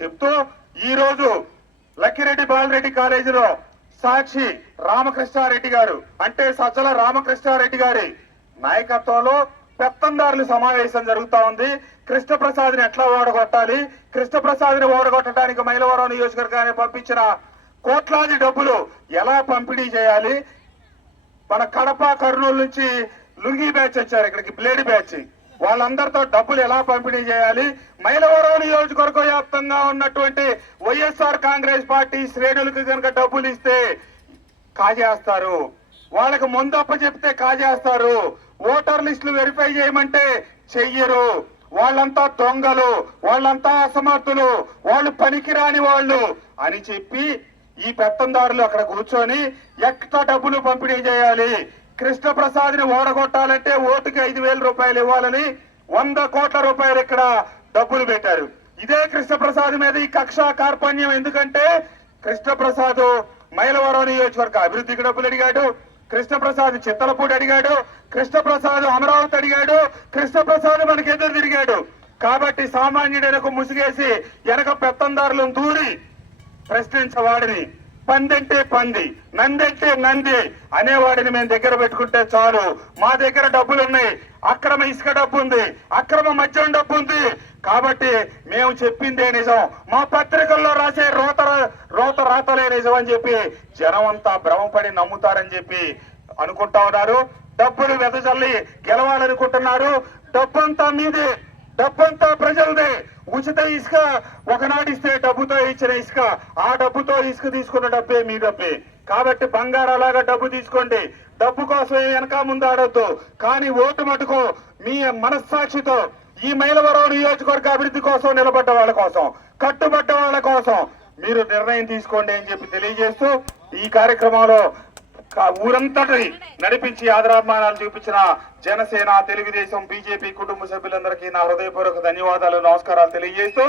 చెప్తూ ఈ రోజు లక్కిరెడ్డి బాలరెడ్డి కాలేజీలో సాక్షి రామకృష్ణారెడ్డి గారు అంటే సజ్జల రామకృష్ణారెడ్డి గారి నాయకత్వంలో పెత్తందారుల సమావేశం జరుగుతా ఉంది. కృష్ణప్రసాద్ ని ఎట్లా ఓడగొట్టాలి, కృష్ణప్రసాద్ ని ఓడగొట్టడానికి మైలవరం నియోజకవర్గాన్ని పంపించిన కోట్లాది డబ్బులు ఎలా పంపిణీ చేయాలి, మన కడప కర్నూలు నుంచి లుంగి బ్యాచ్ వచ్చారు ఇక్కడికి, బ్లేడ్ బ్యాచ్, వాళ్ళందరితో డబ్బులు ఎలా పంపిణీ చేయాలి, మైలవరం నియోజకవర్గ వ్యాప్తంగా ఉన్నటువంటి వైఎస్ఆర్ కాంగ్రెస్ పార్టీ శ్రేణులకు కనుక డబ్బులు ఇస్తే కాజేస్తారు, వాళ్ళకి ముందప్ప చెప్తే కాజేస్తారు, ఓటర్ లిస్టులు వెరిఫై చేయమంటే చెయ్యరు, వాళ్ళంతా దొంగలు, వాళ్ళంతా అసమర్థులు, వాళ్ళు పనికిరాని వాళ్ళు అని చెప్పి ఈ పెత్తందారులు అక్కడ కూర్చొని ఎక్స్ట్రా డబ్బులు పంపిణీ చేయాలి, కృష్ణప్రసాద్ ని ఓడగొట్టాలంటే ఓటుకి 5,000 రూపాయలు ఇవ్వాలని 100 కోట్ల రూపాయలు ఇక్కడ డబ్బులు పెట్టారు. ఇదే కృష్ణప్రసాద్ మీద ఈ కక్ష కార్పణ్యం. ఎందుకంటే కృష్ణప్రసాద్ మైలవరం నియోజకవర్గ అభివృద్ధికి డబ్బులు అడిగాడు, కృష్ణప్రసాద్ చింతలపూడి అడిగాడు, కృష్ణప్రసాద్ అమరావతి అడిగాడు, కృష్ణప్రసాద్ మనకి ఎదురు తిరిగాడు. కాబట్టి సామాన్యుడనకు ముసుగేసి వెనక పెత్తందారులను దూరి ప్రశ్నించవాడిని, పందంటే పంది, నందంటే నంది అనేవాడిని మేము దగ్గర పెట్టుకుంటే చాలు. మా దగ్గర డబ్బులున్నాయి, అక్రమ ఇసుక డబ్బు ఉంది, అక్రమ మద్యం డబ్బు ఉంది, కాబట్టి మేము చెప్పిందే నిజం, మా పత్రికల్లో రాసే రోత రాతలే నిజం అని చెప్పి జనం అంతా భ్రమపడి నమ్ముతారని చెప్పి అనుకుంటా ఉన్నారు. డబ్బులు వెదజల్లి గెలవాలనుకుంటున్నారు. డబ్బంతా మీదే, డబ్బంతా ప్రజలదే. ఉచిత ఇసుక ఒకనాడు ఇస్తే డబ్బుతో ఇచ్చిన ఇసుక, ఆ డబ్బుతో ఇసుక తీసుకున్న డబ్బే మీ డబ్బే. కాబట్టి బంగారాలాగా డబ్బు తీసుకోండి, డబ్బు కోసం వెనక ముందు ఆడొద్దు. కానీ ఓటు మటుకు మీ మనస్సాక్షితో ఈ మైలవరం నియోజకవర్గ అభివృద్ధి కోసం నిలబడ్డ వాళ్ళ కోసం, కట్టుబడ్డ వాళ్ళ కోసం మీరు నిర్ణయం తీసుకోండి అని చెప్పి తెలియజేస్తూ ఈ కార్యక్రమంలో ఊరంతటి నడిపించి ఆదరాభిమానాలు చూపించిన జనసేన, తెలుగుదేశం, బీజేపీ కుటుంబ సభ్యులందరికీ నా హృదయపూర్వక ధన్యవాదాలు, నమస్కారాలు తెలియజేస్తూ